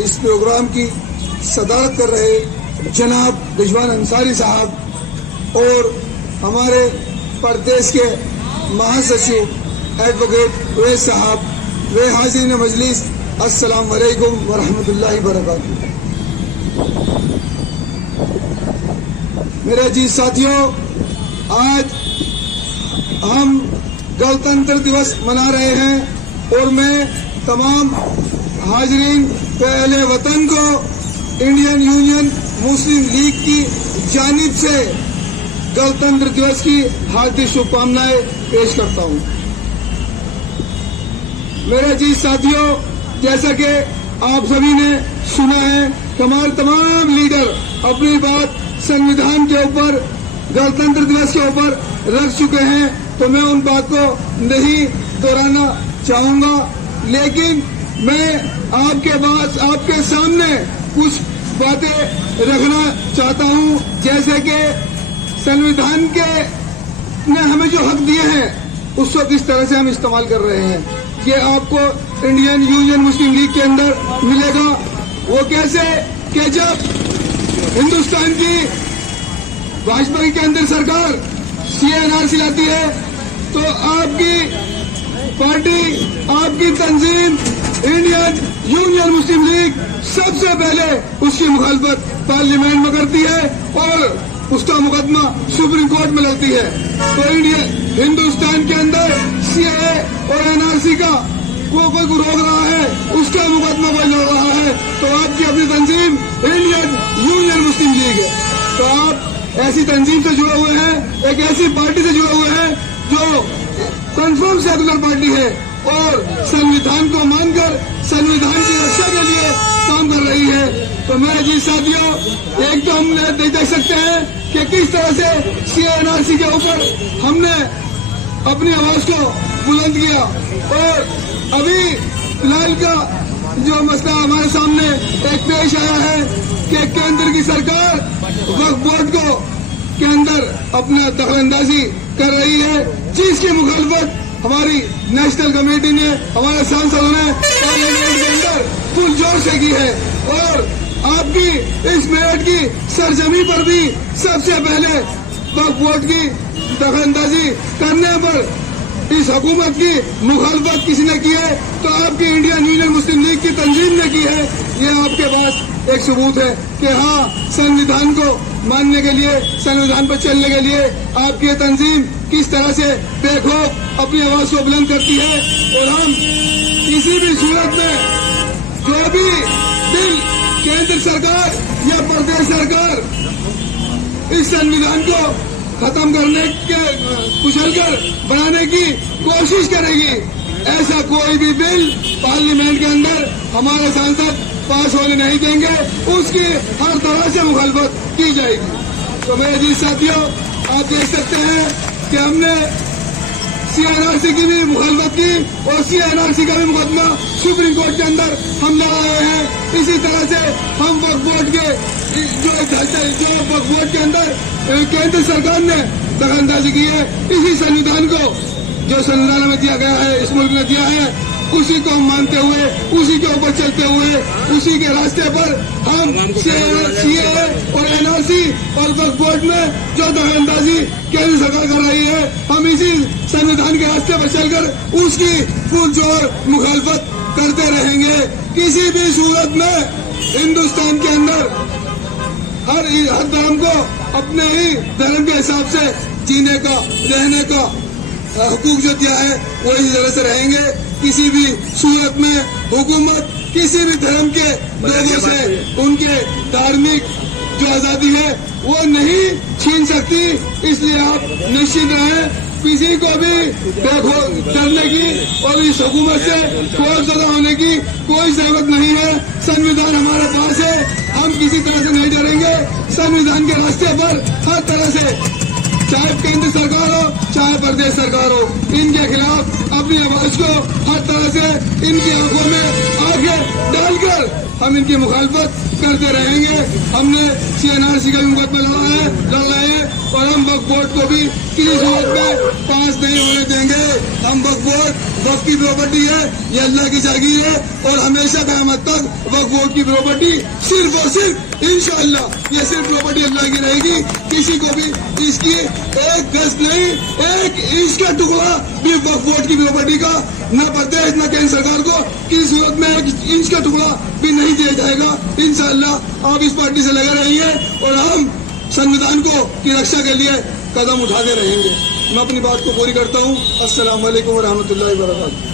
इस प्रोग्राम की सदारत कर रहे जनाब रिजवान अंसारी साहब और हमारे प्रदेश के महासचिव एडवोकेट उवैस साहब, वे हाज़िरीन मजलिस, अस्सलाम वालेकुम व रहमतुल्लाहि व बरकातुहू। मेरे अजीज साथियों, आज हम गणतंत्र दिवस मना रहे हैं और मैं तमाम हाज़िरीन अहले वतन को इंडियन यूनियन मुस्लिम लीग की जानिब से गणतंत्र दिवस की हार्दिक शुभकामनाएं पेश करता हूं। मेरे अजीज साथियों, जैसा कि आप सभी ने सुना है कि हमारे तमाम लीडर अपनी बात संविधान के ऊपर, गणतंत्र दिवस के ऊपर रख चुके हैं, तो मैं उन बात को नहीं दोहराना चाहूंगा, लेकिन मैं आपके सामने कुछ बातें रखना चाहता हूं। जैसे कि संविधान के ने हमें जो हक दिए हैं उसको किस तरह से हम इस्तेमाल कर रहे हैं, ये आपको इंडियन यूनियन मुस्लिम लीग के अंदर मिलेगा। वो कैसे कि जब हिंदुस्तान की भाजपा के अंदर सरकार CNRC लाती है तो आपकी पार्टी, आपकी तंजीम इंडियन यूनियन मुस्लिम लीग सबसे पहले उसकी मुखालफत पार्लियामेंट में करती है और उसका मुकदमा सुप्रीम कोर्ट में लड़ती है। तो हिंदुस्तान के अंदर CAA और NRC का कोई को रोक रहा है, उसका मुकदमा कोई लड़ रहा है, तो आपकी अपनी तंजीम इंडियन यूनियन मुस्लिम लीग है। तो आप ऐसी तंजीम से जुड़े हुए हैं, एक ऐसी पार्टी से जुड़े हुए हैं जो कन्फर्म सेकुलर पार्टी है और संविधान को मानकर संविधान की रक्षा के लिए काम कर रही है। तो मेरे जी साथियों, एक तो हम देख सकते हैं कि किस तरह से CNRC के ऊपर हमने अपनी आवाज को बुलंद किया, और अभी फिलहाल का जो मसला हमारे सामने एक पेश आया है कि केंद्र की सरकार वक्फ बोर्ड को के अंदर अपना दखलंदाजी कर रही है, जिसकी मुखालफत हमारी नेशनल कमेटी ने, हमारे सांसदों ने पार्लियामेंट के अंदर फुल जोर से की है। और आपकी इस मेरठ की सरजमी पर भी सबसे पहले वक्फ बोर्ड की दखलंदाजी करने पर इस हुकूमत की मुखालफत किसी ने की है, तो आपकी इंडियन यूनियन मुस्लिम लीग की तंजीम ने की है। ये आपके पास एक सबूत है कि हाँ, संविधान को मानने के लिए, संविधान पर चलने के लिए आपकी तंजीम किस तरह से बेखौफ अपनी आवाज को बुलंद करती है। और हम किसी भी सूरत में जो भी बिल केंद्र सरकार या प्रदेश सरकार इस संविधान को खत्म करने के कुचलकर बनाने की कोशिश करेगी, ऐसा कोई भी बिल पार्लियामेंट के अंदर हमारे सांसद पास होने नहीं देंगे, उसकी हर तरह से मुखालफत की जाएगी। तो मेरे जी साथियों, आप देख सकते हैं कि हमने CNRC की भी मुखालफत की और CNRC का भी मुकदमा सुप्रीम कोर्ट के अंदर हम लड़ा रहे हैं। इसी तरह से हम वक्फ बोर्ड के जो वक्फ बोर्ड के अंदर केंद्र सरकार ने दखलंदाजी की है, इसी संविधान को जो संविधान में दिया गया है, इस मुल्क ने दिया है, उसी को हम मानते हुए, उसी के ऊपर चलते हुए, उसी के रास्ते पर हम CAA और NRC और वक्फ बोर्ड में जो दखलंदाजी केंद्र सरकार कर रही है, हम इसी संविधान के रास्ते पर चलकर उसकी पुरजोर मुखालफत करते रहेंगे। किसी भी सूरत में हिंदुस्तान के अंदर हर धर्म को अपने ही धर्म के हिसाब से जीने का, रहने का हुकूक जो दिया है वो इसी तरह से रहेंगे। किसी भी सूरत में हुकूमत किसी भी धर्म के लोगों से उनके धार्मिक जो आजादी है वो नहीं छीन सकती। इसलिए आप निश्चित रहें, किसी को भी डरने की और इस हुकूमत से खौफजदा होने की कोई जरूरत नहीं है। संविधान हमारे पास है, हम किसी तरह से नहीं डरेंगे। संविधान के रास्ते पर हर तरह से, चाहे केंद्र सरकार हो चाहे प्रदेश सरकार हो, इनके खिलाफ अपनी आवाज को हर तरह से इनकी आंखों में आंखें डालकर हम इनकी मुखालफत करते रहेंगे। हमने CNRC का भी मुकदमा लड़ रहे हैं और हम वक्फ बोर्ड को भी किसी सूरत में पास नहीं होने देंगे। हम वक्फ बोर्ड वक्फ की प्रॉपर्टी है, ये अल्लाह की जागीर है और हमेशा क़यामत तक वक्फ बोर्ड की प्रॉपर्टी सिर्फ और सिर्फ इंशाअल्लाह ये सिर्फ प्रॉपर्टी अल्लाह की रहेगी। किसी को भी इसकी एक गज नहीं, एक इंच का टुकड़ा भी वक्फ बोर्ड की प्रॉपर्टी का न प्रदेश न केंद्र सरकार को किसी सूरत में एक इंच का टुकड़ा भी नहीं दिया जाएगा। इंशाअल्लाह आप इस पार्टी से लगे रहिए और हम संविधान को की रक्षा के लिए कदम उठाते रहेंगे। मैं अपनी बात को पूरी करता हूँ। अस्सलाम वालेकुम व रहमतुल्लाहि व बरकातहू।